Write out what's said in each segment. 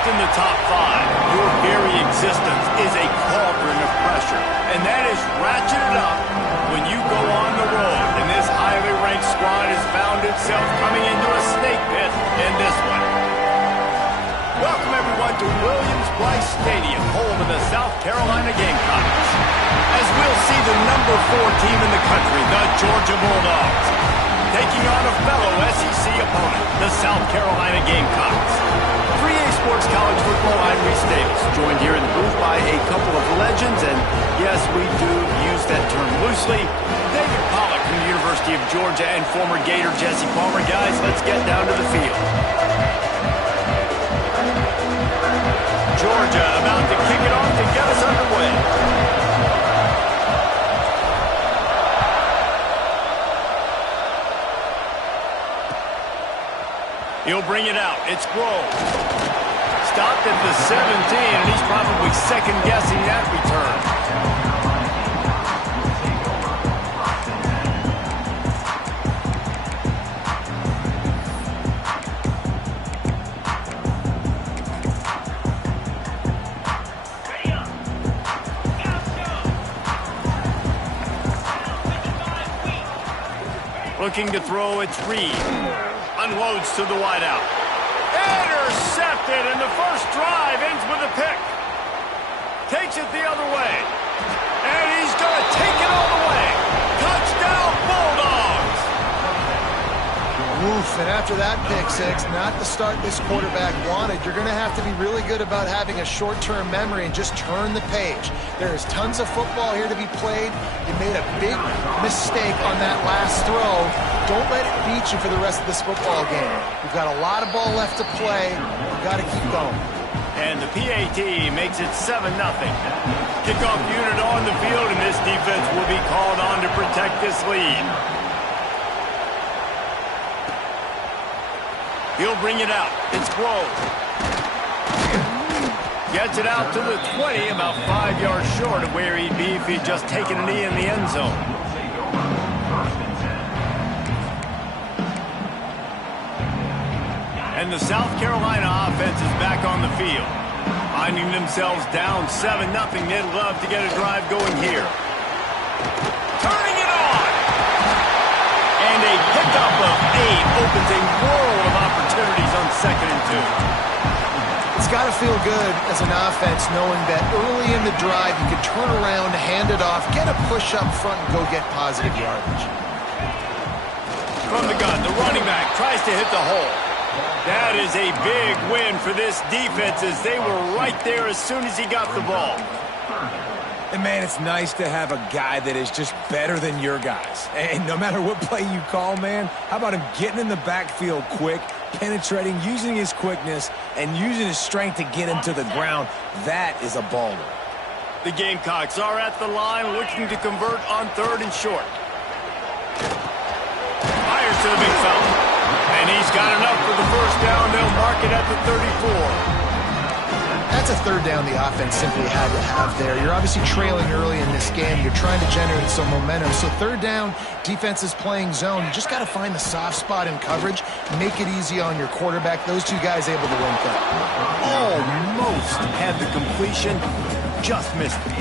Ranked in the top 5, your very existence is a cauldron of pressure. And that is ratcheted up when you go on the road. And this highly ranked squad has found itself coming into a snake pit in this one. Welcome, everyone, to Williams-Brice Stadium, home of the South Carolina Gamecocks. As we'll see the number 4 team in the country, the Georgia Bulldogs, taking on a fellow SEC opponent, the South Carolina Gamecocks. 3A Sports College Football, I'm Reese Davis, joined here in the booth by a couple of legends, and yes, we do use that term loosely. David Pollack from the University of Georgia and former Gator Jesse Palmer. Guys, let's get down to the field. Georgia about to kick it off to get us underway. He'll bring it out. It's Groves. Stopped at the 17, and he's probably second-guessing that return. Looking to throw, it's Reed. Unloads to the wideout. Intercepted, and the first drive ends with a pick. Takes it the other way. And he's going to take it all the way. Touchdown, Bulldogs! Oof, and after that pick six, not the start this quarterback wanted. You're going to have to be really good about having a short-term memory and just turn the page. There is tons of football here to be played. You made a big mistake on that last throw. Don't let it beat you for the rest of this football game. You've got a lot of ball left to play. You've got to keep going. And the PAT makes it 7-0. Kickoff unit on the field, and this defense will be called on to protect this lead. He'll bring it out. It's Groves. Gets it out to the 20, about 5 yards short of where he'd be if he'd just taken a knee in the end zone. And the South Carolina offense is back on the field. Finding themselves down 7-0, they'd love to get a drive going here. Turning it on! And a pickup of 8 opens a world of opportunities on 2nd and 2. It's got to feel good as an offense knowing that early in the drive you can turn around, hand it off, get a push up front, and go get positive yardage. From the gun, the running back tries to hit the hole. That is a big win for this defense as they were right there as soon as he got the ball. And, man, it's nice to have a guy that is just better than your guys. And no matter what play you call, man, how about him getting in the backfield quick, penetrating, using his quickness, and using his strength to get him to the ground? That is a baller. The Gamecocks are at the line looking to convert on 3rd and short. Fires to the big fella. And he's got enough for the first down. They'll mark it at the 34. That's a 3rd down the offense simply had to have there. You're obviously trailing early in this game. You're trying to generate some momentum. So 3rd down, defense is playing zone. You just got to find the soft spot in coverage, make it easy on your quarterback. Those two guys able to link up. Almost had the completion, just missed it.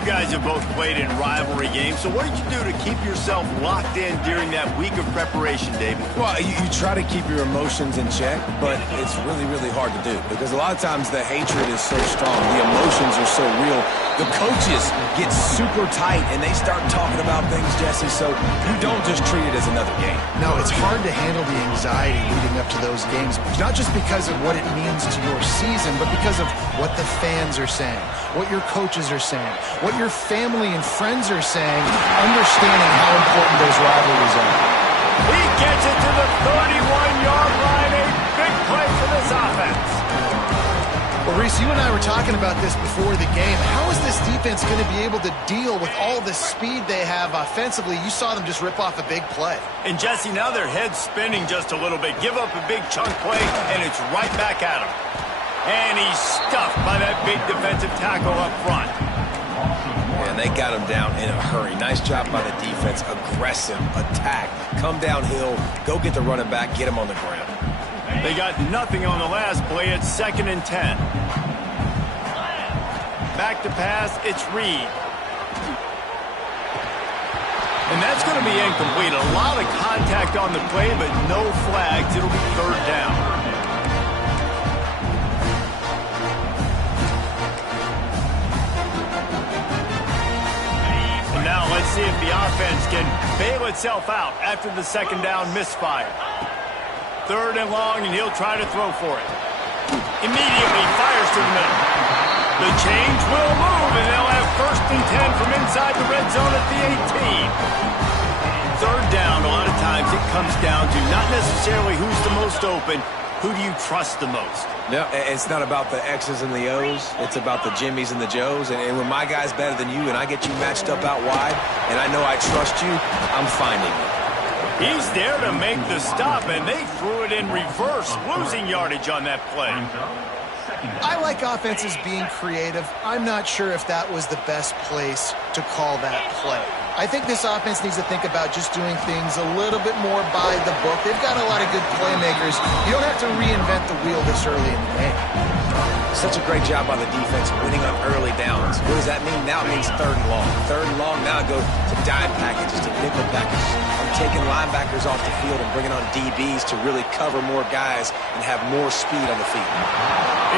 You guys have both played in rivalry games, so what did you do to keep yourself locked in during that week of preparation, David? Well, you try to keep your emotions in check, but it's really, really hard to do because a lot of times the hatred is so strong. The emotions are so real. The coaches get super tight, and they start talking about things, Jesse, so you don't just treat it as another game. No, it's hard to handle the anxiety leading up to those games, not just because of what it means to your season, but because of what the fans are saying, what your coaches are saying, what your family and friends are saying, understanding how important those rivalries are. He gets it to the 31-yard line, a big play for this offense. Well, Reese, you and I were talking about this before the game. How is this defense going to be able to deal with all the speed they have offensively? You saw them just rip off a big play. And, Jesse, now their head's spinning just a little bit. Give up a big chunk play, and it's right back at him. And he's stuffed by that big defensive tackle up front. And they got him down in a hurry. Nice job by the defense. Aggressive attack. Come downhill. Go get the running back. Get him on the ground. They got nothing on the last play. It's 2nd and 10. Back to pass, it's Reed. And that's going to be incomplete. A lot of contact on the play, but no flags. It'll be 3rd down. And now let's see if the offense can bail itself out after the 2nd down misfire. 3rd and long, and he'll try to throw for it. Immediately fires to the middle. The change will move, and they'll have 1st and 10 from inside the red zone at the 18. 3rd down, a lot of times it comes down to not necessarily who's the most open, who do you trust the most? No, it's not about the X's and the O's. It's about the Jimmys and the Joes. And when my guy's better than you and I get you matched up out wide, and I know I trust you, I'm finding you. He's there to make the stop, and they threw it in reverse, losing yardage on that play. I like offenses being creative. I'm not sure if that was the best place to call that play. I think this offense needs to think about just doing things a little bit more by the book. They've got a lot of good playmakers. You don't have to reinvent the wheel this early in the game. Such a great job by the defense winning on early downs. What does that mean? Now it means 3rd and long. 3rd and long, now I go to dime packages, to nickel packages. I'm taking linebackers off the field and bringing on DBs to really cover more guys and have more speed on the field.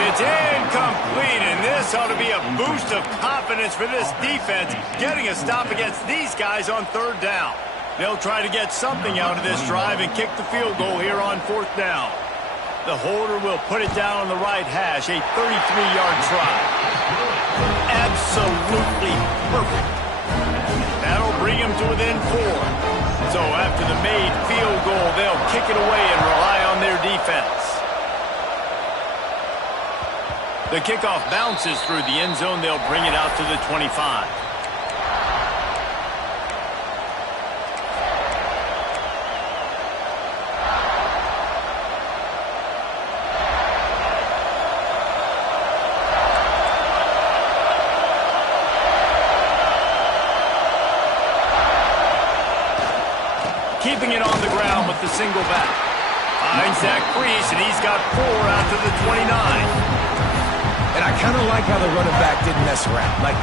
It's incomplete, and this ought to be a boost of confidence for this defense, getting a stop against these guys on 3rd down. They'll try to get something out of this drive and kick the field goal here on 4th down. The holder will put it down on the right hash, a 33-yard try. Absolutely perfect. That'll bring him to within 4. So after the made field goal, they'll kick it away and rely on their defense. The kickoff bounces through the end zone. They'll bring it out to the 25. Keeping it on the ground with the single back. Finds Zach Priest, and he's got 4 out to the 29. And I kind of like how the running back didn't mess around. Like,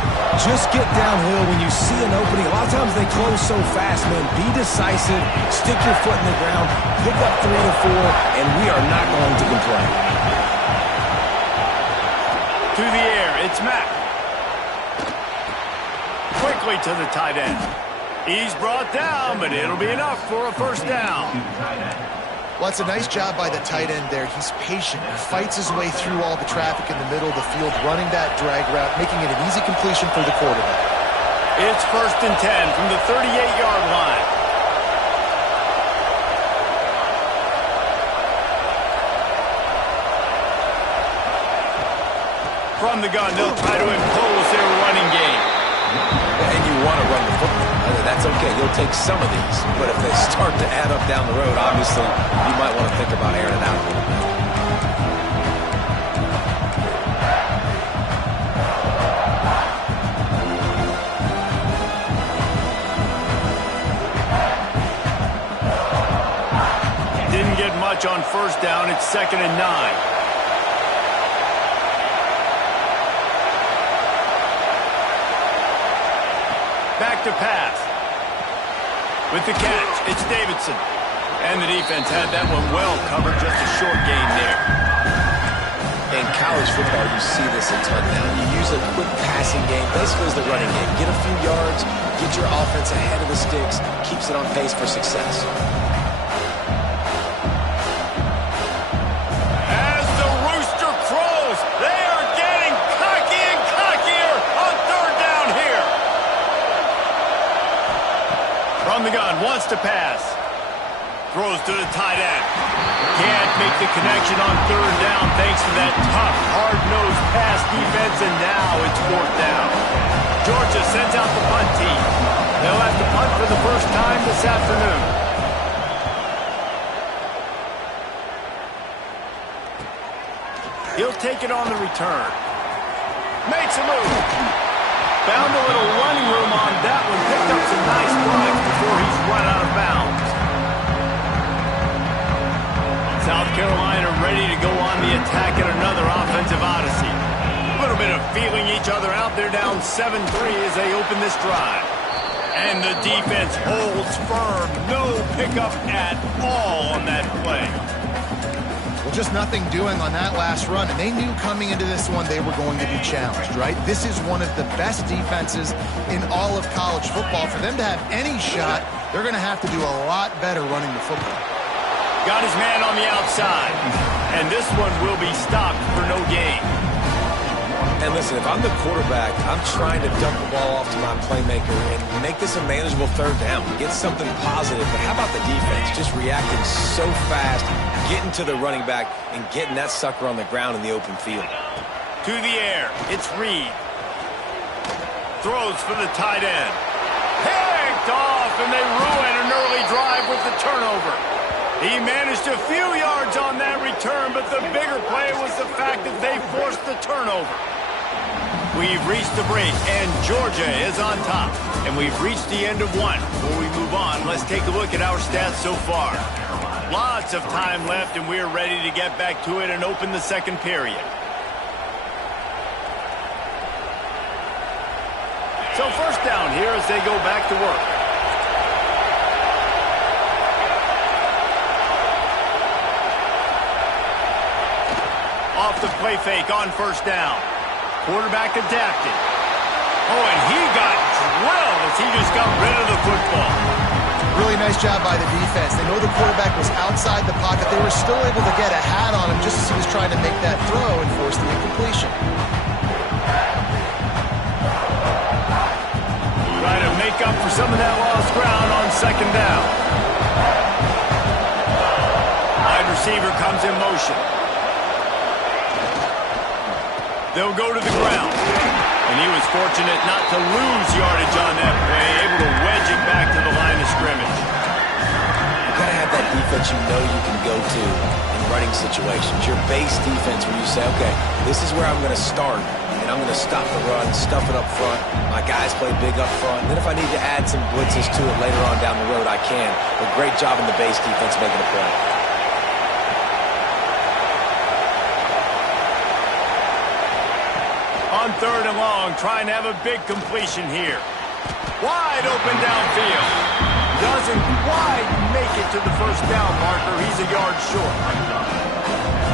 just get downhill when you see an opening. A lot of times they close so fast, man. Be decisive, stick your foot in the ground, pick up 3 to 4, and we are not going to complain. To the air, it's Mack. Quickly to the tight end. He's brought down, but it'll be enough for a 1st down. Well, it's a nice job by the tight end there. He's patient. He fights his way through all the traffic in the middle of the field, running that drag route, making it an easy completion for the quarterback. It's 1st and 10 from the 38-yard line. From the gun, they'll try to impose their running game. And you want to run the football. That's okay. You'll take some of these. But if they start to add up down the road, obviously, you might want to think about airing it out a little bit. Didn't get much on 1st down. It's 2nd and 9. Back to pass. With the catch, it's Davidson. And the defense had that one well covered, just a short gain there. In college football, you see this a ton now. You use a quick passing game, basically as the running game. Get a few yards, get your offense ahead of the sticks, keeps it on pace for success. As the rooster crows, they are getting cocky and cockier on 3rd down here. From the gun, wants to pass. Throws to the tight end. Can't make the connection on 3rd down thanks to that tough, hard-nosed pass defense, and now it's 4th down. Georgia sends out the punt team. They'll have to punt for the first time this afternoon. He'll take it on the return. Makes a move. Found a little running room on that one. Picked up some nice blocks before he's run out of bounds. South Carolina ready to go on the attack in another offensive odyssey. A little bit of feeling each other out. They're down 7-3 as they open this drive. And the defense holds firm. No pickup at all on that play. Well, just nothing doing on that last run, and they knew coming into this one they were going to be challenged, right? This is one of the best defenses in all of college football. For them to have any shot, they're going to have to do a lot better running the football. Got his man on the outside, and this one will be stopped for no gain. And listen, if I'm the quarterback, I'm trying to dump the ball off to my playmaker and make this a manageable third down, get something positive. But how about the defense? Just reacting so fast, getting to the running back and getting that sucker on the ground in the open field. To the air, it's Reed. Throws for the tight end. Picked off, and they ruin an early drive with the turnover. He managed a few yards on that return, but the bigger play was the fact that they forced the turnover. We've reached the break, and Georgia is on top. And we've reached the end of one. Before we move on, let's take a look at our stats so far. Lots of time left, and we're ready to get back to it and open the second period. So first down here as they go back to work. Off the play fake on first down. Quarterback adapted. Oh, and he got drilled as he just got rid of the football. Really nice job by the defense. They know the quarterback was outside the pocket. They were still able to get a hat on him just as he was trying to make that throw and force the incompletion. Trying to make up for some of that lost ground on second down. Wide receiver comes in motion. They'll go to the ground. And he was fortunate not to lose yardage on that play, able to wedge it back to the line of scrimmage. You got to have that defense you know you can go to in running situations. Your base defense where you say, okay, this is where I'm going to start, and I'm going to stop the run, stuff it up front. My guys play big up front. And then if I need to add some blitzes to it later on down the road, I can. But great job in the base defense making a play. On third and long, trying to have a big completion here. Wide open downfield. Doesn't quite make it to the first down marker. He's a yard short.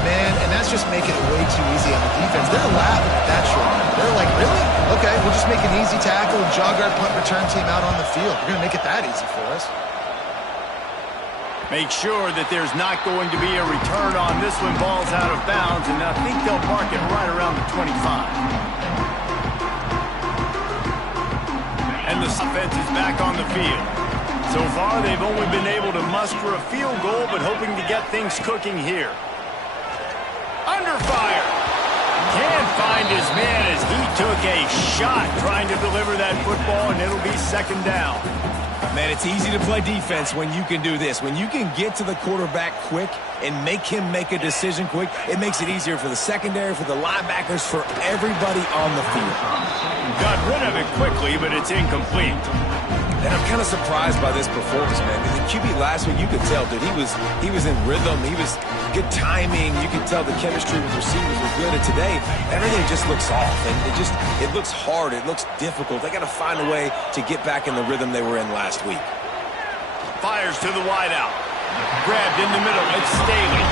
Man, and that's just making it way too easy on the defense. They're laughing at that short. They're like, really? Okay, we'll just make an easy tackle and jog our punt return team out on the field. We're going to make it that easy for us. Make sure that there's not going to be a return on this one. Ball's out of bounds, and I think they'll mark it right around the 25. And the offense is back on the field. So far, they've only been able to muster a field goal, but hoping to get things cooking here. Under fire. Can't find his man as he took a shot trying to deliver that football, and it'll be second down. Man, it's easy to play defense when you can do this. When you can get to the quarterback quick and make him make a decision quick, it makes it easier for the secondary, for the linebackers, for everybody on the field. Got rid of it quickly, but it's incomplete. And I'm kind of surprised by this performance, man. The QB last week, you could tell, dude, he was in rhythm. He was good timing. You could tell the chemistry with receivers was good. And today, everything just looks off. And it looks hard. It looks difficult. They got to find a way to get back in the rhythm they were in last week. Fires to the wideout. Grabbed in the middle. It's Staley.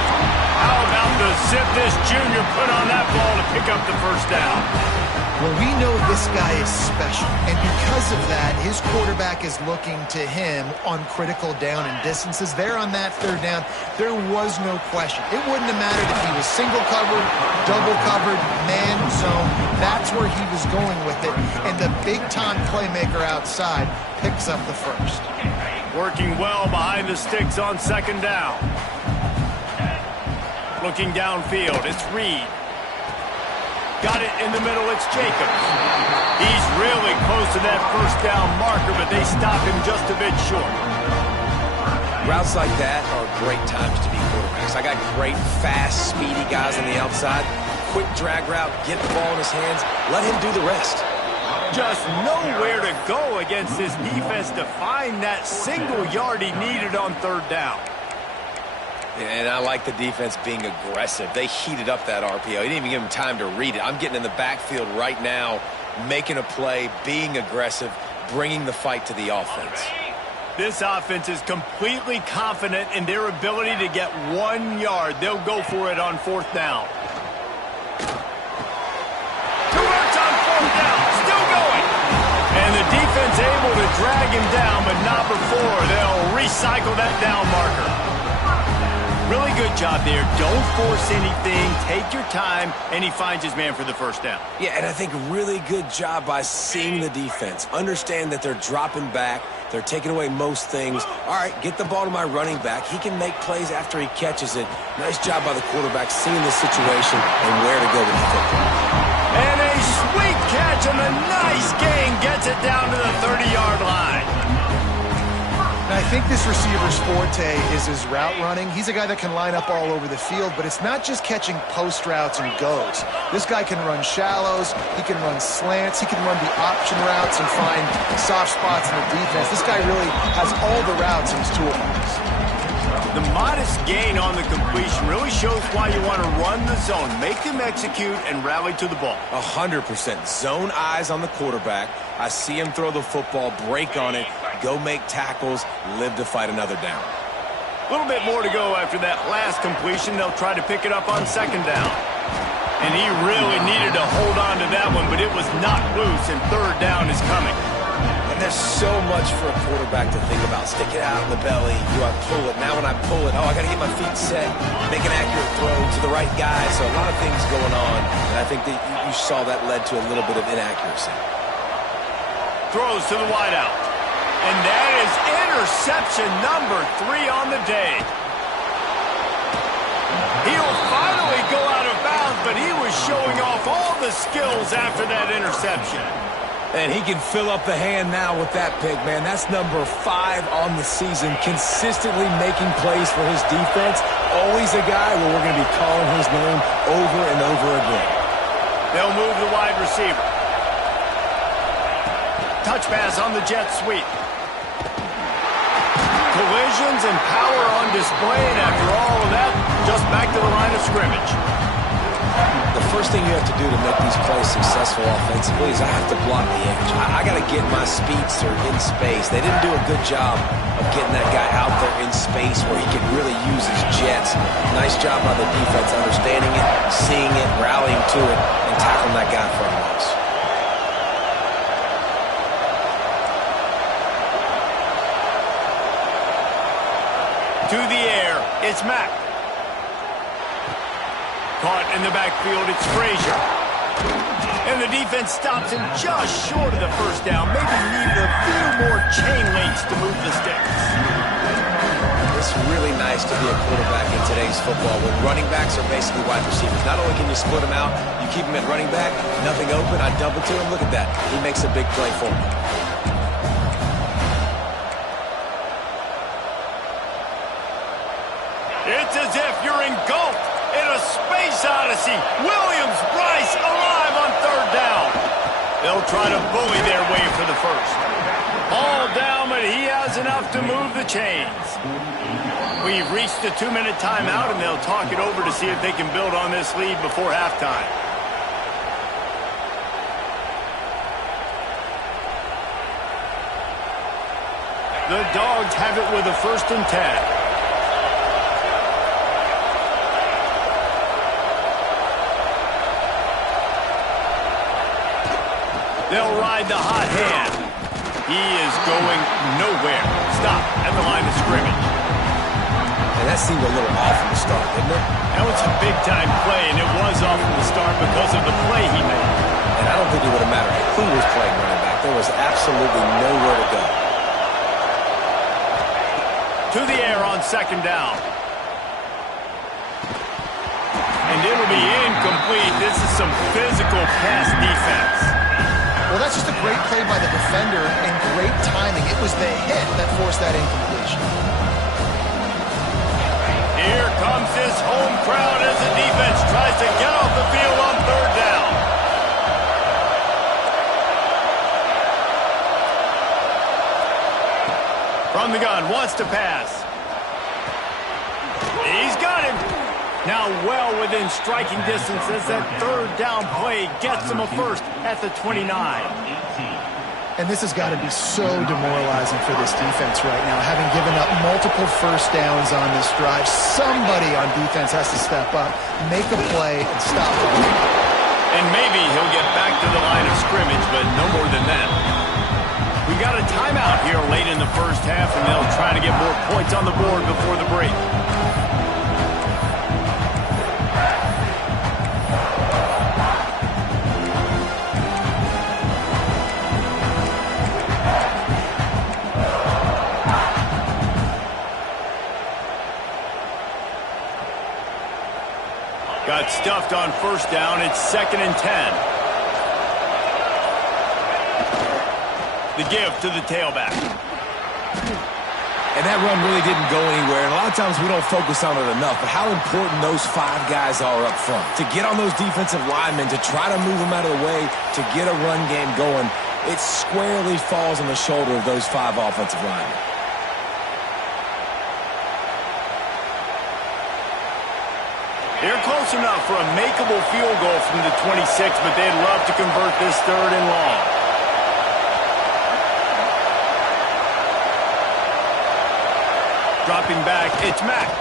How about the zip this junior put on that ball to pick up the first down? Well, we know this guy is special, and because of that, his quarterback is looking to him on critical down and distances. There on that third down, there was no question. It wouldn't have mattered if he was single covered, double covered, man zone. That's where he was going with it, and the big-time playmaker outside picks up the first. Working well behind the sticks on second down. Looking downfield, it's Reed. Got it in the middle, it's Jacobs. He's really close to that first down marker, but they stop him just a bit short. Routes like that are great times to be quarterbacks. I got great, fast, speedy guys on the outside. Quick drag route, get the ball in his hands, let him do the rest. Just nowhere to go against this defense to find that single yard he needed on third down. And I like the defense being aggressive. They heated up that RPO. He didn't even give him time to read it. I'm getting in the backfield right now, making a play, being aggressive, bringing the fight to the offense. This offense is completely confident in their ability to get 1 yard. They'll go for it on 4th down. Towards on 4th down, still going. And the defense able to drag him down, but not before they'll recycle that down marker. Really good job there. Don't force anything. Take your time, and he finds his man for the 1st down. Yeah, and I think really good job by seeing the defense. Understand that they're dropping back. They're taking away most things. All right, get the ball to my running back. He can make plays after he catches it. Nice job by the quarterback seeing the situation and where to go with the football. And a sweet catch and a nice gain gets it down to the 30-yard line. And I think this receiver's forte is his route running. He's a guy that can line up all over the field, but it's not just catching post routes and goes. This guy can run shallows, he can run slants, he can run the option routes and find soft spots in the defense. This guy really has all the routes in his toolbox. The modest gain on the completion really shows why you want to run the zone. Make them execute and rally to the ball. 100%. Zone eyes on the quarterback. I see him throw the football, break on it, go make tackles, live to fight another down. A little bit more to go after that last completion. They'll try to pick it up on 2nd down. And he really needed to hold on to that one, but it was not loose, and 3rd down is coming. And there's so much for a quarterback to think about. Stick it out in the belly. Do I pull it? Now when I pull it, I got to get my feet set, make an accurate throw to the right guy. So a lot of things going on, and I think that you saw that led to a little bit of inaccuracy. Throws to the wideout. And that is interception number 3 on the day. He'll finally go out of bounds, but he was showing off all the skills after that interception. And he can fill up the hand now with that pick, man. That's number 5 on the season, consistently making plays for his defense. Always a guy where we're going to be calling his name over and over again. They'll move the wide receiver. Touch pass on the jet sweep. Collisions and power on display, and after all of that, just back to the line of scrimmage. The first thing you have to do to make these plays successful offensively is I have to block the edge. I got to get my speedster in space. They didn't do a good job of getting that guy out there in space where he could really use his jets. Nice job by the defense understanding it, seeing it, rallying to it, and tackling that guy for a loss. To the air, it's Mack. Caught in the backfield, it's Frazier. And the defense stops him just short of the 1st down. Maybe needed a few more chain links to move the sticks. It's really nice to be a quarterback in today's football when running backs are basically wide receivers. Not only can you split them out, you keep them at running back, nothing open, I dump it to him. Look at that. He makes a big play for me. It's as if you're engulfed in a space odyssey. Williams-Brice alive on 3rd down. They'll try to bully their way for the 1st. All down, but he has enough to move the chains. We've reached a 2-minute timeout, and they'll talk it over to see if they can build on this lead before halftime. The Dogs have it with a 1st and 10. They'll ride the hot hand. He is going nowhere. Stop at the line of scrimmage. And that seemed a little off from the start, didn't it? That was a big-time play, and it was off from the start because of the play he made. And I don't think it would have mattered who was playing running back. There was absolutely nowhere to go. To the air on 2nd down. And it'll be incomplete. This is some physical pass defense. Well, that's just a great play by the defender and great timing. It was the hit that forced that incompletion. Here comes his home crowd as the defense tries to get off the field on 3rd down. From the gun, wants to pass. He's got him. Now well within striking distance as that third down play gets him a first at the 29. And this has got to be so demoralizing for this defense right now, having given up multiple first downs on this drive. Somebody on defense has to step up, make a play, and stop it. And maybe he'll get back to the line of scrimmage, but no more than that. We got a timeout here late in the first half, and they'll try to get more points on the board before the break. Got stuffed on first down. It's 2nd and 10. The give to the tailback. And that run really didn't go anywhere. And a lot of times we don't focus on it enough, but how important those 5 guys are up front. To get on those defensive linemen, to try to move them out of the way, to get a run game going, it squarely falls on the shoulder of those 5 offensive linemen. They're close enough for a makeable field goal from the 26, but they'd love to convert this 3rd and long. Dropping back, it's Mack.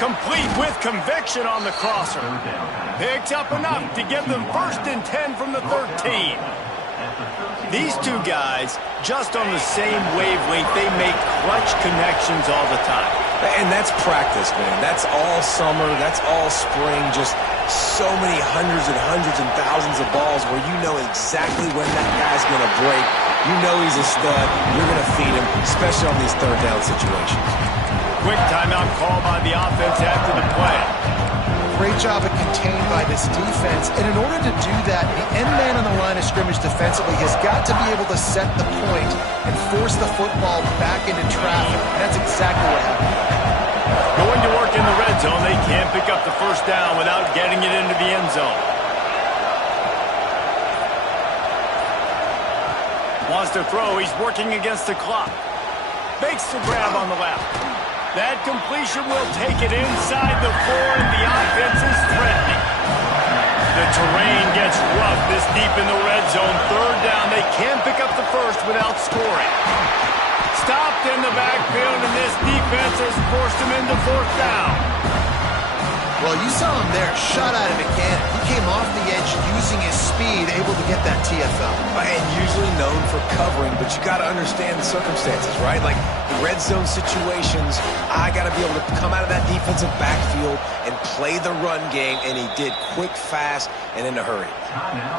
Complete with conviction on the crosser. Picks up enough to give them 1st and 10 from the 13. These 2 guys, just on the same wavelength, they make clutch connections all the time. And that's practice, man. That's all summer. That's all spring. Just so many hundreds and thousands of balls where you know exactly when that guy's going to break. You know he's a stud. You're going to feed him, especially on these 3rd down situations. Quick timeout call by the offense after the play. Great job of contained by this defense. And in order to do that, the end man on the line of scrimmage defensively has got to be able to set the point and force the football back into traffic. And that's exactly what happened. Going to work in the red zone, they can't pick up the first down without getting it into the end zone. Wants to throw, he's working against the clock. Makes the grab on the left. That completion will take it inside the 4, and the offense is threatening. The terrain gets rough this deep in the red zone. 3rd down, they can't pick up the first without scoring. Stopped in the backfield, and this defense has forced him into 4th down. Well, you saw him there, shot out of a cannon. He came off the edge using his speed, able to get that TFL. And usually known for covering, but you got to understand the circumstances, right? Like the red zone situations, I got to be able to come out of that defensive backfield and play the run game, and he did quick, fast, and in a hurry.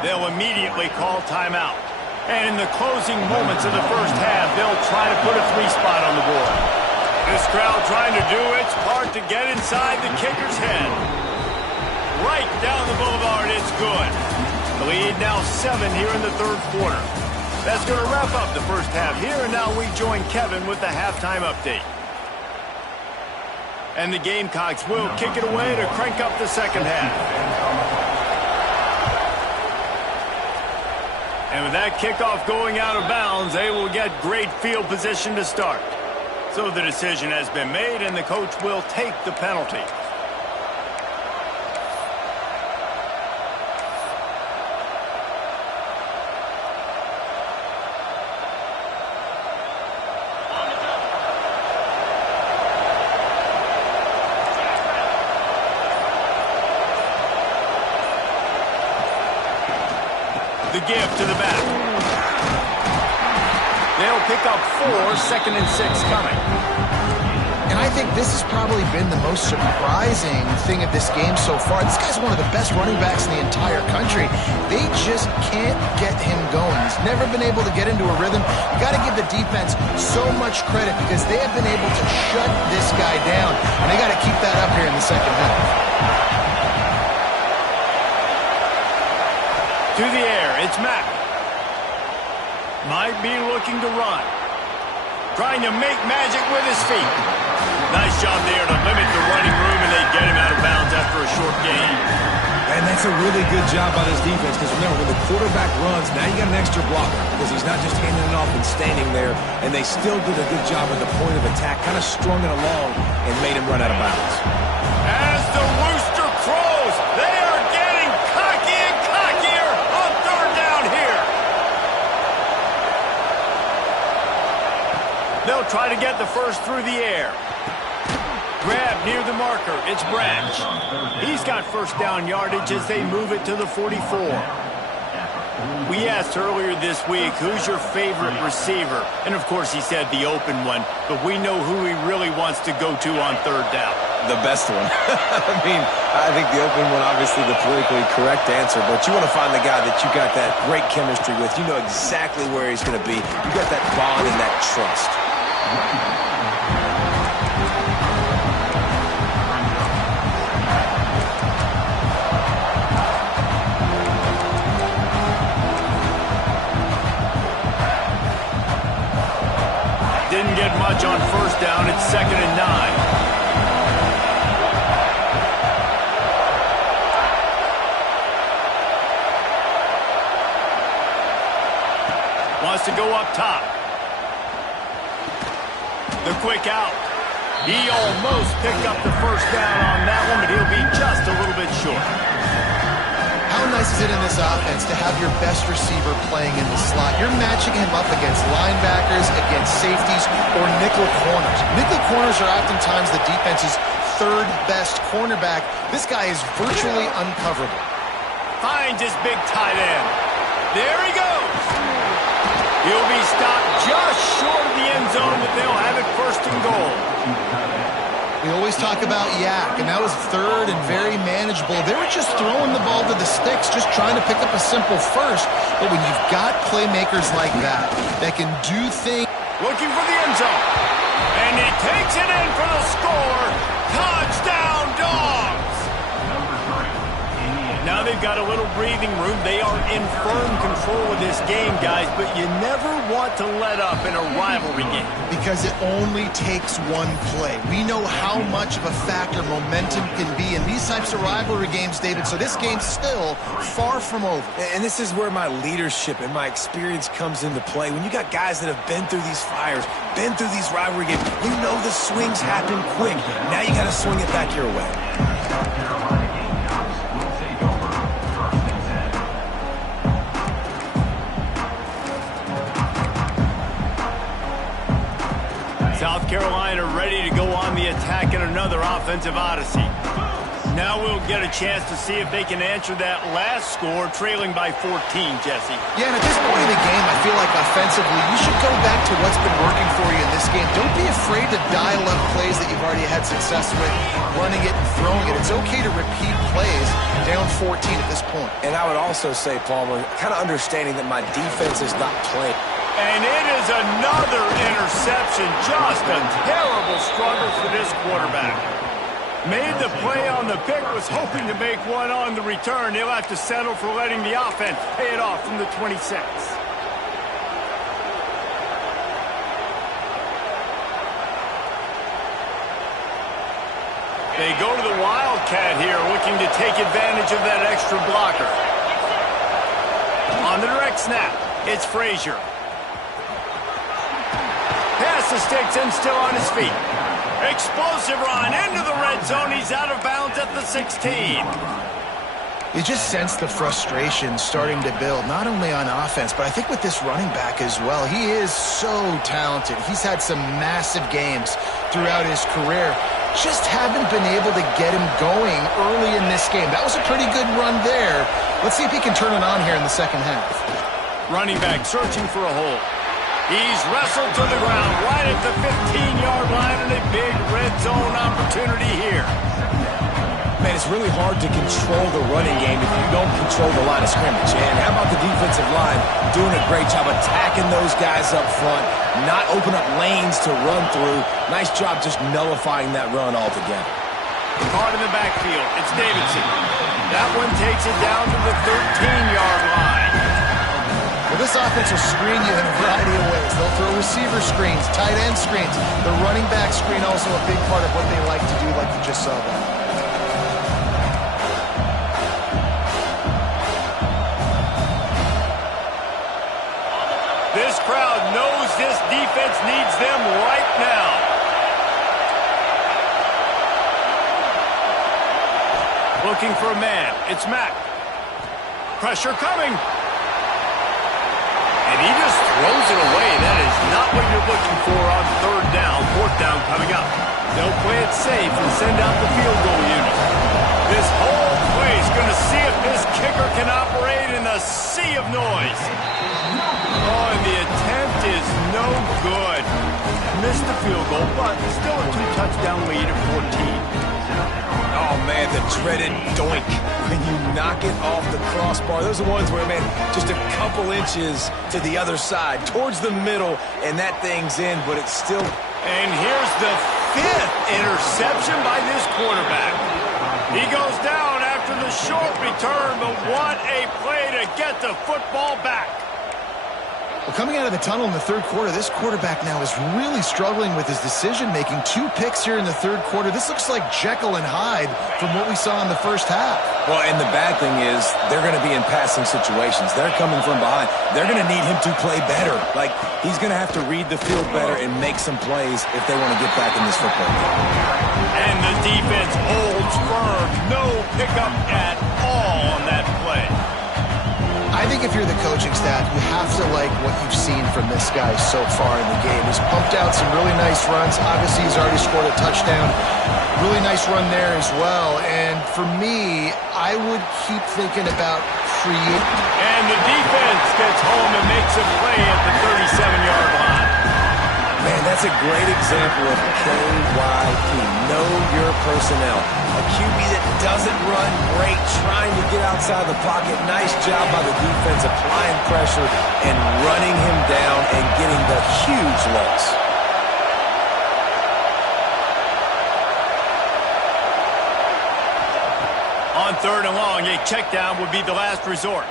They'll immediately call timeout. And in the closing moments of the first half, they'll try to put a 3-spot on the board. This crowd trying to do its part to get inside the kicker's head. Right down the boulevard, it's good. The lead now 7 here in the 3rd quarter. That's going to wrap up the first half here, and now we join Kevin with the halftime update. And the Gamecocks will kick it away to crank up the 2nd half. And with that kickoff going out of bounds, they will get great field position to start. So the decision has been made, and the coach will take the penalty. The give to the back. They'll pick up 4, 2nd and 6 coming. And I think this has probably been the most surprising thing of this game so far. This guy's one of the best running backs in the entire country. They just can't get him going. He's never been able to get into a rhythm. You got to give the defense so much credit because they have been able to shut this guy down. And they got to keep that up here in the 2nd half. To the air, it's Mack. Might be looking to run. Trying to make magic with his feet. Nice job there to limit the running room, and they get him out of bounds after a short gain. And that's a really good job by this defense because remember, when the quarterback runs, now you got an extra blocker because he's not just handing it off and standing there, and they still did a good job at the point of attack, kind of strung it along and made him run out of bounds. As the rooster crows, they are getting cocky and cockier on third down here. They'll try to get the first through the air. Grab near the marker. It's Branch. He's got first down yardage as they move it to the 44. We asked earlier this week, who's your favorite receiver? And, of course, he said the open one. But we know who he really wants to go to on third down. The best one. I mean, I think the open one, obviously the politically correct answer, but you want to find the guy that you got that great chemistry with. You know exactly where he's going to be. You got that bond and that trust. Didn't get much on first down. It's 2nd and 9. Wants to go up top. The quick out. He almost picked up the first down on that one, but he'll be just a little bit short. How nice is it in this offense to have your best receiver playing in the slot? You're matching him up against linebackers, against safeties, or nickel corners. Nickel corners are oftentimes the defense's third best cornerback. This guy is virtually uncoverable. Finds his big tight end. There he goes. He'll be stopped just short of the end zone, but they'll have it first and goal. We always talk about Yak, and that was third and very manageable. They were just throwing the ball to the sticks, just trying to pick up a simple first. But when you've got playmakers like that can do things. Looking for the end zone. And he takes it in for the score. Touchdown, Dogs! Now they've got a little breathing room. They are in firm control of this game, guys, but you never want to let up in a rivalry game. Because it only takes one play. We know how much of a factor momentum can be in these types of rivalry games, David, so this game's still far from over. And this is where my leadership and my experience comes into play. When you got guys that have been through these fires, been through these rivalry games, you know the swings happen quick. Now you got to swing it back your way. South Carolina ready to go on the attack in another offensive odyssey. Now we'll get a chance to see if they can answer that last score, trailing by 14, Jesse. Yeah, and at this point in the game, I feel like offensively, you should go back to what's been working for you in this game. Don't be afraid to dial up plays that you've already had success with, running it and throwing it. It's okay to repeat plays down 14 at this point. And I would also say, Palmer, kind of understanding that my defense is not playing. And it is another interception. Just a terrible struggle for this quarterback. Made the play on the pick, was hoping to make one on the return. He'll have to settle for letting the offense pay it off from the 26. They go to the Wildcat here, looking to take advantage of that extra blocker. On the direct snap, it's Frazier. Pass the sticks and still on his feet. Explosive run into the red zone. He's out of bounds at the 16. You just sense the frustration starting to build, not only on offense, but I think with this running back as well. He is so talented. He's had some massive games throughout his career. Just haven't been able to get him going early in this game. That was a pretty good run there. Let's see if he can turn it on here in the second half. Running back searching for a hole. He's wrestled to the ground right at the 15-yard line, and a big red zone opportunity here. Man, it's really hard to control the running game if you don't control the line of scrimmage. And how about the defensive line doing a great job attacking those guys up front, not open up lanes to run through. Nice job just nullifying that run altogether. Caught in the backfield. It's Davidson. That one takes it down to the 13-yard line. Well, this offense will screen you in a variety of ways. They'll throw receiver screens, tight end screens. The running back screen also a big part of what they like to do, like you just saw there. defense needs them right now. Looking for a man. It's Mack. Pressure coming. And he just throws it away. That is not what you're looking for on third down. Fourth down coming up. They'll play it safe and send out the field goal unit. This whole play is going to see if this kicker can operate in a sea of noise. Oh, and the attempt is no good. Missed the field goal, but still a 2-touchdown lead at 14. Oh, man, the dreaded doink when you knock it off the crossbar. Those are the ones where, man, just a couple inches to the other side, towards the middle, and that thing's in, but it's still... And here's the 5th interception by this quarterback. He goes down after the short return, but what a play to get the football back. Well, coming out of the tunnel in the third quarter, this quarterback now is really struggling with his decision-making. 2 picks here in the third quarter. This looks like Jekyll and Hyde from what we saw in the first half. Well, and the bad thing is they're going to be in passing situations. They're coming from behind. They're going to need him to play better. Like, he's going to have to read the field better and make some plays if they want to get back in this football game. And the defense holds firm. No pickup at all on that play. I think if you're the coaching staff, you have to like what you've seen from this guy so far in the game. He's pumped out some really nice runs. Obviously, he's already scored a touchdown. Really nice run there as well. And for me, I would keep thinking about creating. And the defense gets home and makes a play at the 37-yard line. Man, that's a great example of KYP. Know your personnel. A QB that doesn't run great, trying to get outside the pocket. Nice job by the defense applying pressure and running him down and getting the huge loss. On third and long, a check down would be the last resort.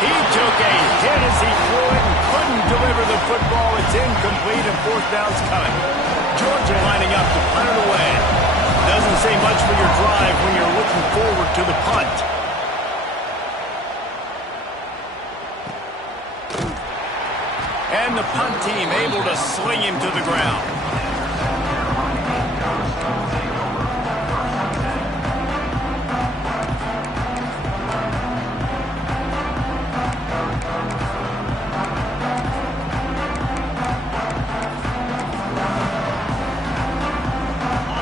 He took a hit as he threw it and couldn't deliver the football. It's incomplete and fourth down's coming. Georgia lining up to punt it away. Doesn't say much for your drive when you're looking forward to the punt. And the punt team able to sling him to the ground.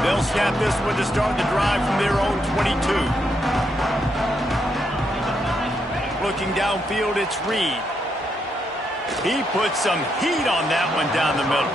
They'll snap this one to start the drive from their own 22. Looking downfield, it's Reed. He put some heat on that one down the middle.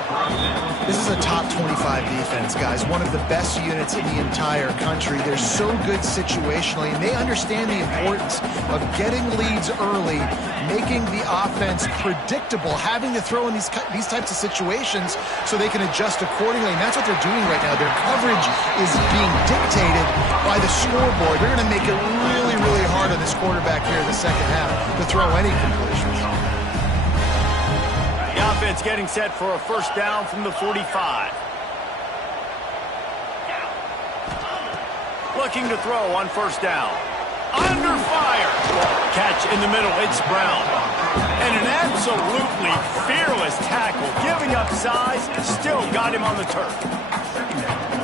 This is a top 25 defense, guys. One of the best units in the entire country. They're so good situationally, and they understand the importance of getting leads early, making the offense predictable, having to throw in these types of situations so they can adjust accordingly. And that's what they're doing right now. Their coverage is being dictated by the scoreboard. They're going to make it really, really hard on this quarterback here in the second half to throw any completions. The offense getting set for a first down from the 45. Looking to throw on first down. Under fire. Catch in the middle. It's Brown. And an absolutely fearless tackle. Giving up size. Still got him on the turf.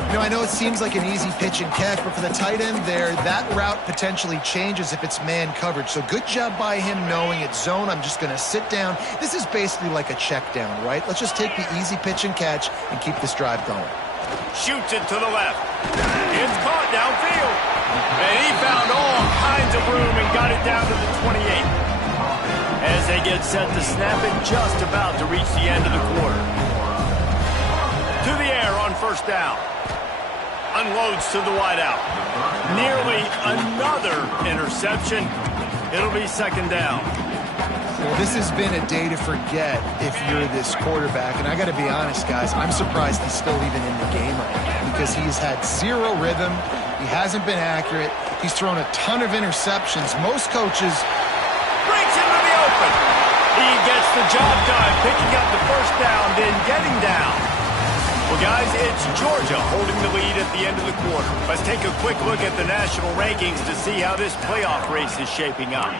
You know, I know it seems like an easy pitch and catch, but for the tight end there, that route potentially changes if it's man coverage. So good job by him knowing it's zone. I'm just going to sit down. This is basically like a check down, right? Let's just take the easy pitch and catch and keep this drive going. Shoots it to the left. It's caught downfield. And he found all kinds of room and got it down to the 28. As they get set to snap it, just about to reach the end of the quarter. To the air on first down. Unloads to the wideout. Nearly another interception. It'll be second down. Well, this has been a day to forget if you're this quarterback. And I got to be honest, guys, I'm surprised he's still even in the game right now because he's had zero rhythm. He hasn't been accurate. He's thrown a ton of interceptions. Most coaches... Breaks into the open. He gets the job done, picking up the first down, then getting down. Well, guys, it's Georgia holding the lead at the end of the quarter. Let's take a quick look at the national rankings to see how this playoff race is shaping up.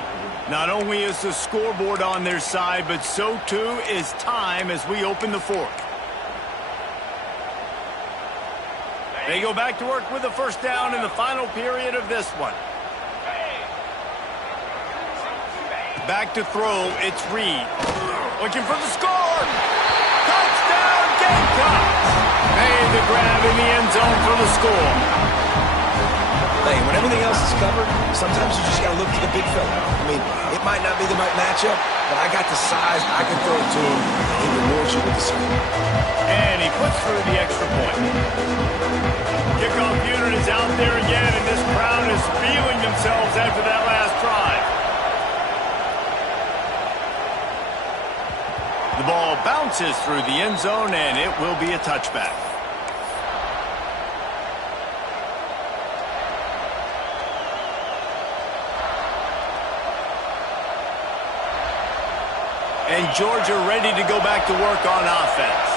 Not only is the scoreboard on their side, but so too is time as we open the fourth. They go back to work with the first down in the final period of this one. Back to throw, it's Reed. Looking for the score. Touchdown, Gamecocks! Made the grab in the end zone for the score. Hey, when everything else is covered, sometimes you just got to look to the big fella. I mean, it might not be the right matchup, but I got the size, I can throw it to him, and he rewards you with the score. And he puts through the extra point. Kickoff unit is out there again, and this crowd is feeling themselves after that last drive. The ball bounces through the end zone, and it will be a touchback. And Georgia ready to go back to work on offense.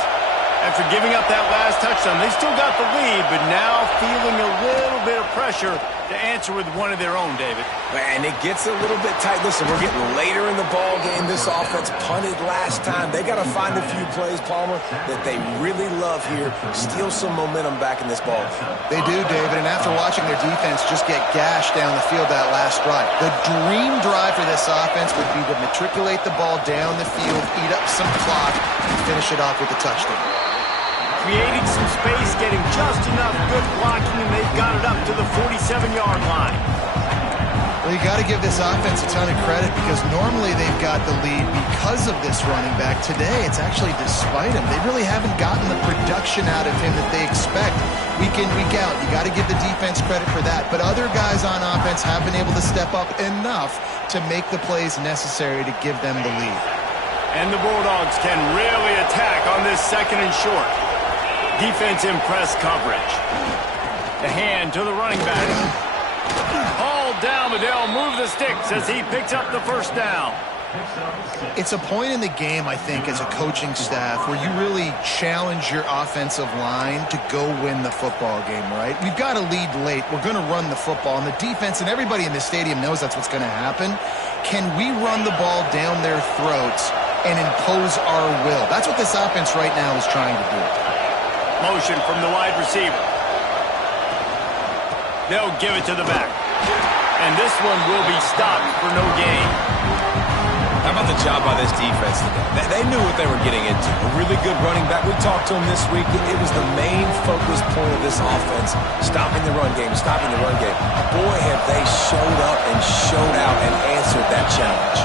After giving up that last touchdown, they still got the lead, but now feeling a little bit of pressure to answer with one of their own, David. And it gets a little bit tight. Listen, we're getting later in the ball game. This offense punted last time. They got to find a few plays, Palmer, that they really love here. Steal some momentum back in this ball game. They do, David, and after watching their defense just get gashed down the field that last drive, the dream drive for this offense would be to matriculate the ball down the field, eat up some clock, and finish it off with a touchdown. Creating some space, getting just enough good blocking, and they've got it up to the 47-yard line. Well, you got to give this offense a ton of credit because normally they've got the lead because of this running back. Today, it's actually despite him. They really haven't gotten the production out of him that they expect week in, week out. You got to give the defense credit for that. But other guys on offense have been able to step up enough to make the plays necessary to give them the lead. And the Bulldogs can really attack on this second and short. Defense in press coverage. The hand to the running back. Hauled down, but they'll move the sticks as he picks up the first down. It's a point in the game, I think, as a coaching staff where you really challenge your offensive line to go win the football game, right? We've got to lead late. We're going to run the football. And the defense and everybody in the stadium knows that's what's going to happen. Can we run the ball down their throats and impose our will? That's what this offense right now is trying to do. Motion from the wide receiver. They'll give it to the back. And this one will be stopped for no gain. How about the job by this defense today? They knew what they were getting into. A really good running back. We talked to him this week. It was the main focus point of this offense. Stopping the run game, stopping the run game. Boy, have they showed up and showed out and answered that challenge.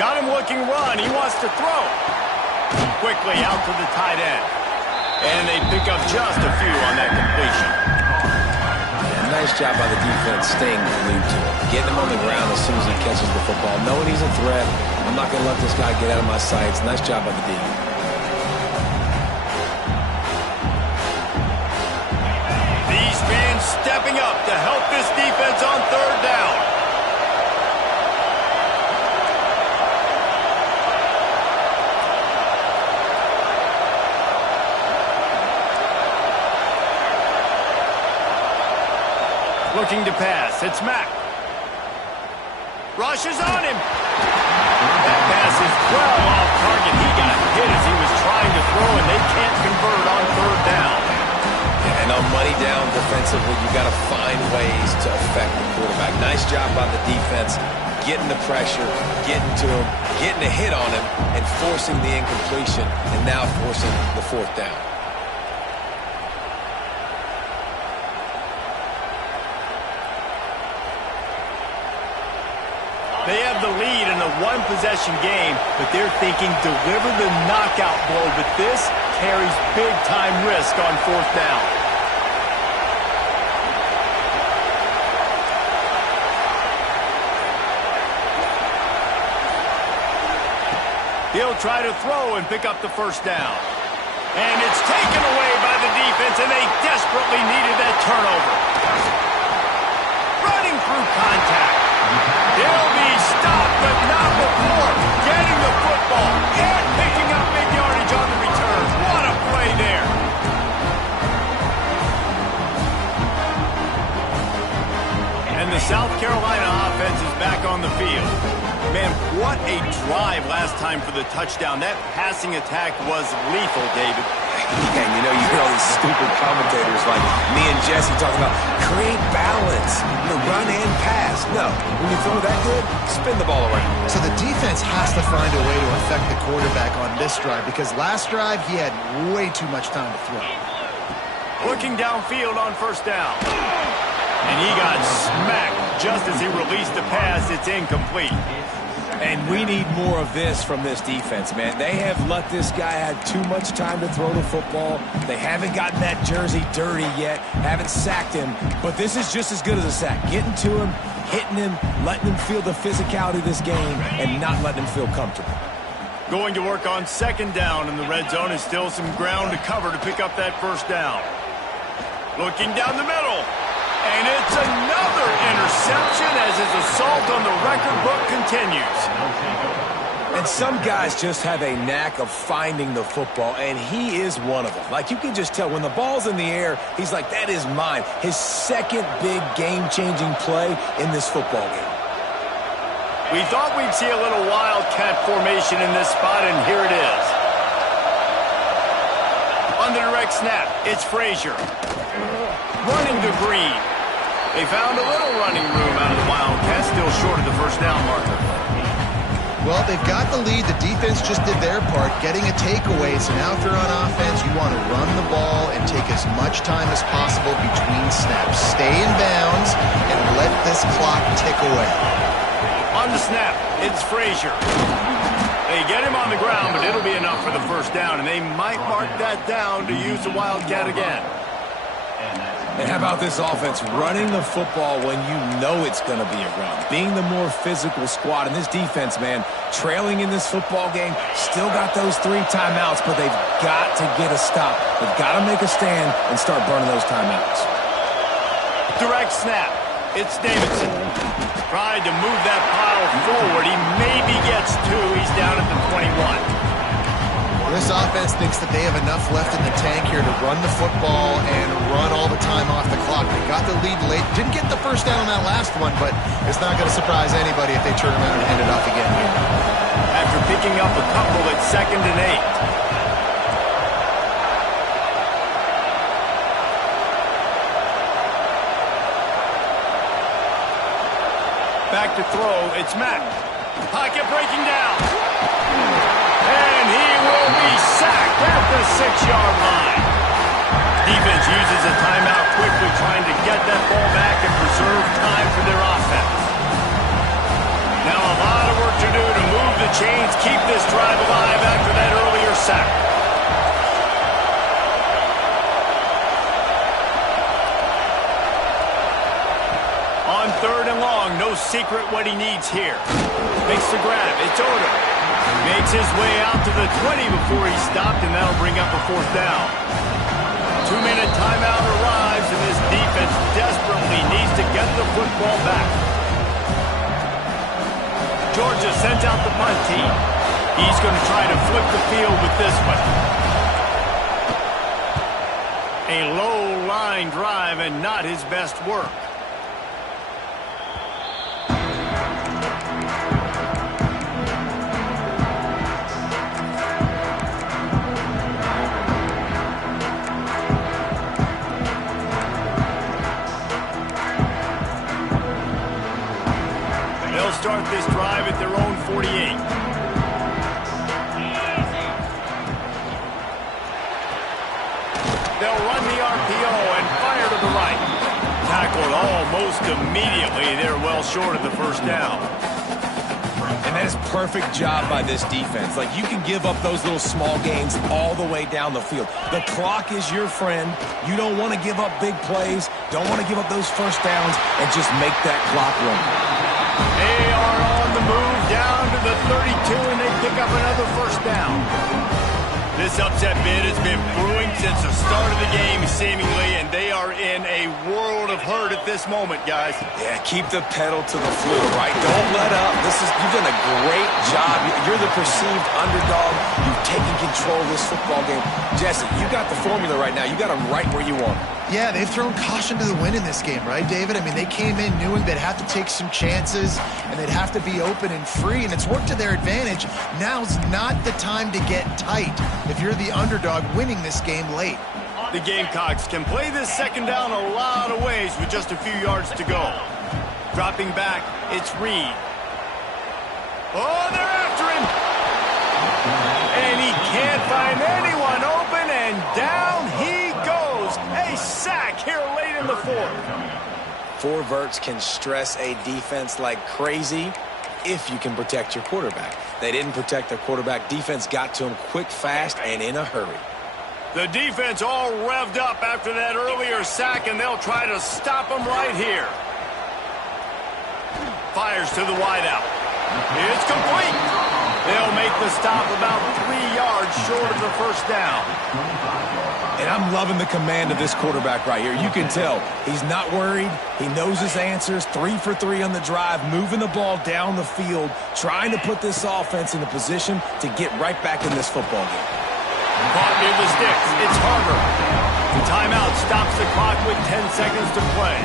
Got him looking run. He wants to throw. Quickly out to the tight end. And they pick up just a few on that completion. Yeah, nice job by the defense staying glued to it. Getting him on the ground as soon as he catches the football. Knowing he's a threat. I'm not going to let this guy get out of my sights. Nice job by the defense. These fans stepping up to help this defense on third down. Looking to pass. It's Mack. Rushes on him. That pass is well off target. He got hit as he was trying to throw, and they can't convert on third down. And on money down defensively, you got to find ways to affect the quarterback. Nice job by the defense, getting the pressure, getting to him, getting a hit on him, and forcing the incompletion, and now forcing the fourth down. They have the lead in a one-possession game, but they're thinking deliver the knockout blow, but this carries big-time risk on fourth down. He'll try to throw and pick up the first down. And it's taken away by the defense, and they desperately needed that turnover. Running through contact. He'll be stopped, but not before getting the football and picking up big yardage on the return. And the South Carolina offense is back on the field. Man, what a drive last time for the touchdown. That passing attack was lethal, David. And you know, you hear all these stupid commentators like me and Jesse talking about create balance, run and pass. No, when you throw that good, spin the ball around. So the defense has to find a way to affect the quarterback on this drive because last drive he had way too much time to throw. Looking downfield on first down. And he got smacked just as he released the pass. It's incomplete. And we need more of this from this defense, man. They have let this guy have too much time to throw the football. They haven't gotten that jersey dirty yet, haven't sacked him. But this is just as good as a sack. Getting to him, hitting him, letting him feel the physicality of this game, and not letting him feel comfortable. Going to work on second down in the red zone is still some ground to cover to pick up that first down. Looking down the middle. And it's another interception as his assault on the record book continues. And some guys just have a knack of finding the football, and he is one of them. Like, you can just tell when the ball's in the air, he's like, that is mine. His second big game-changing play in this football game. We thought we'd see a little wildcat formation in this spot, and here it is. On the direct snap, it's Frazier. Running to Green. They found a little running room out of the Wildcats, still short of the first down marker. Well, they've got the lead. The defense just did their part, getting a takeaway. So now if you're on offense, you want to run the ball and take as much time as possible between snaps. Stay in bounds and let this clock tick away. On the snap, it's Frazier. They get him on the ground, but it'll be enough for the first down, and they might mark that down to use the Wildcat again. And how about this offense running the football when you know it's going to be a run? Being the more physical squad. And this defense, man, trailing in this football game, still got those 3 timeouts, but they've got to get a stop. They've got to make a stand and start burning those timeouts. Direct snap. It's Davidson. Tried to move that pile forward. He maybe gets 2. He's down at the 21. This offense thinks that they have enough left in the tank here to run the football and run all the time off the clock. They got the lead late. Didn't get the first down on that last one, but it's not going to surprise anybody if they turn around and hand it off again here. After picking up a couple at 2nd and 8. Back to throw, it's Mack. Pocket breaking down. And he will be sacked at the 6-yard line. Defense uses a timeout quickly, trying to get that ball back and preserve time for their offense. Now a lot of work to do to move the chains, keep this drive alive after that earlier sack. On 3rd and long, no secret what he needs here. Makes the grab, it's Odom. Makes his way out to the 20 before he stopped, and that'll bring up a 4th down. 2-minute timeout arrives, and this defense desperately needs to get the football back. Georgia sends out the punt team. He's going to try to flip the field with this one. A low-line drive and not his best work. Start this drive at their own 48. They'll run the RPO and fire to the right. Tackled almost immediately. They're well short of the first down. And that is perfect job by this defense. Like, you can give up those little small gains all the way down the field. The clock is your friend. You don't want to give up big plays. Don't want to give up those first downs and just make that clock run. They are on the move down to the 32, and they pick up another first down. This upset bid has been brewing since the start of the game, seemingly, and they are in a world of hurt at this moment, guys. Yeah, keep the pedal to the floor, right? Don't let up. You've done a great job. You're the perceived underdog. You've taking control of this football game. Jesse, you got the formula right now. You got them right where you want them. Yeah, they've thrown caution to the wind in this game, right, David? I mean, they came in knowing they'd have to take some chances and they'd have to be open and free, and it's worked to their advantage. Now's not the time to get tight if you're the underdog winning this game late. The Gamecocks can play this second down a lot of ways with just a few yards to go. Dropping back, it's Reed. Oh, they're after him! And he can't find anyone open, and down he goes. A sack here late in the fourth. Four verts can stress a defense like crazy if you can protect your quarterback. They didn't protect their quarterback. Defense got to him quick, fast, and in a hurry. The defense all revved up after that earlier sack, and they'll try to stop him right here. Fires to the wideout. It's complete. They'll make the stop about 3 yards short of the first down. And I'm loving the command of this quarterback right here. You can tell he's not worried. He knows his answers. 3 for 3 on the drive, moving the ball down the field, trying to put this offense in a position to get right back in this football game. Caught near the sticks. It's Harper. The timeout stops the clock with 10 seconds to play.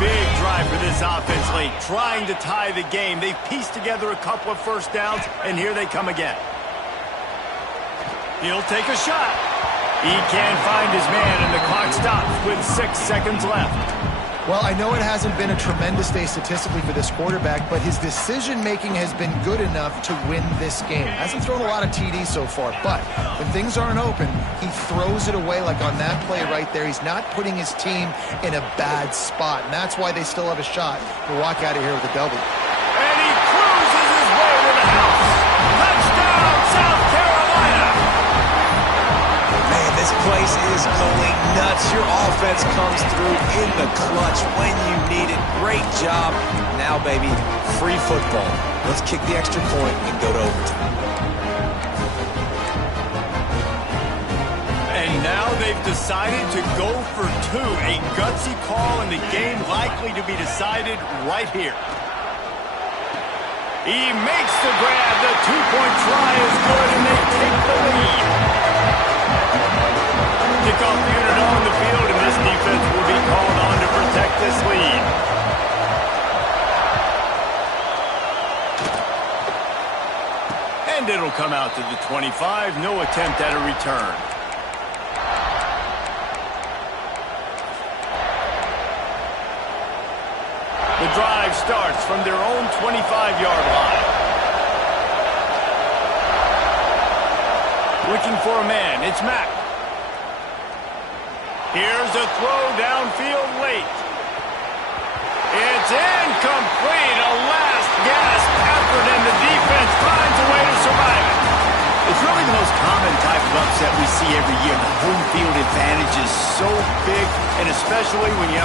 Big drive for this offense late, trying to tie the game. They've pieced together a couple of first downs, and here they come again. He'll take a shot. He can't find his man, and the clock stops with 6 seconds left. Well, I know it hasn't been a tremendous day statistically for this quarterback, but his decision-making has been good enough to win this game. Hasn't thrown a lot of TDs so far, but when things aren't open, he throws it away like on that play right there. He's not putting his team in a bad spot, and that's why they still have a shot to walk out of here with a double. And he cruises his way to the house. Touchdown, South Carolina! Man, this place is going nuts. Your offense comes through in the clutch when you need it. Great job. Now, baby, free football. Let's kick the extra point and go to overtime. And now they've decided to go for 2. A gutsy call, and the game likely to be decided right here. He makes the grab. The 2-point try is good, and they take the lead. Kickoff unit on the field, and this defense will be called on to protect this lead. And it'll come out to the 25. No attempt at a return. The drive starts from their own 25-yard line. Looking for a man. It's Mack. Here's a throw downfield late. It's incomplete. A last-gasp effort, and the defense finds a way to survive it. It's really the most common type of upset we see every year. The home field advantage is so big, and especially when you have